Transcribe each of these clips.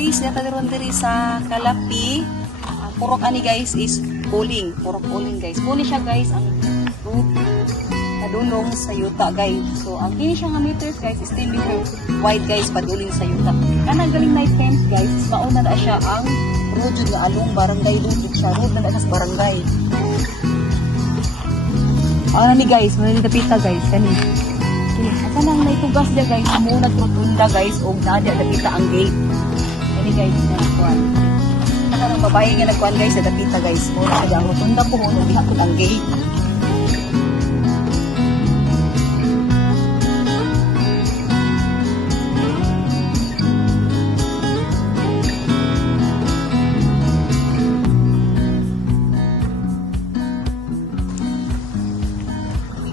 guys, natadaron diri sa Kalapi. Purok ani guys is uling. Purok uling guys. Muni siya guys ang root padulong sa yuta guys. So ang kini siya nga meters guys is 10 meter wide guys paduling sa yuta. Kanang galing night fence guys, mauna na siya ang road jud nga along barangay road siya. Road na sa barangay. Ano ni guys, muna ni dapita guys kani. Asa nang naitugas dia guys, amo nagtutunda guys og naa dia dapita ang gate. Kani guys na kuan. Saka nang babae nga nagkuan guys sa dapita guys. Muna sa ang tunda po mo diha pud ang gate.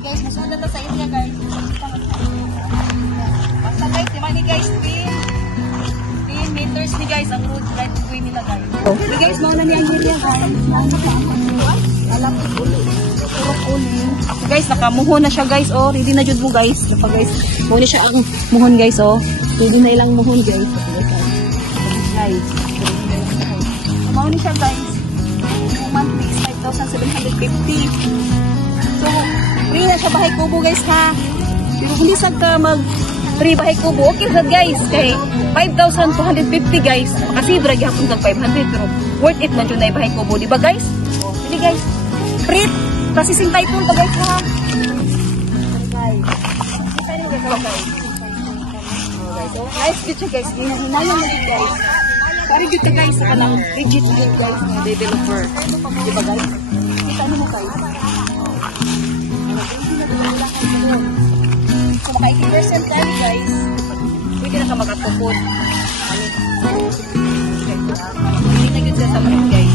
Guys, nasunod na sa area guys. Basta guys, di ba ni guys, 10 meters ni guys ang road right way nila guys. Di guys, mauna ni ang area guys. Alam ko uling. Guys, nakamuhon na siya guys. Oh, ready na jud mo guys. Napa guys, muna siya ang muhon guys. Oh, ready na ilang muhon guys. Guys, mauna siya guys. Monthly is 5,750. So, free na siya bahay kubo guys ha. Pero kung di ka mag free bahay kubo, okay sad guys. Kay 5,250 guys. Makasibra gyapon kag 500 pero worth it man jud na bahay kubo, di ba guys? Oh, sige guys. Free processing typhoon to guys ha. Guys. So, nice picture guys. Hinayan mo guys. Pari jud ka guys sa kanang legit jud guys na developer. Di ba guys? Kita mo guys. So, maka 80% tayo guys, pwede na ka makatupod. Hindi na yun sa mga guys.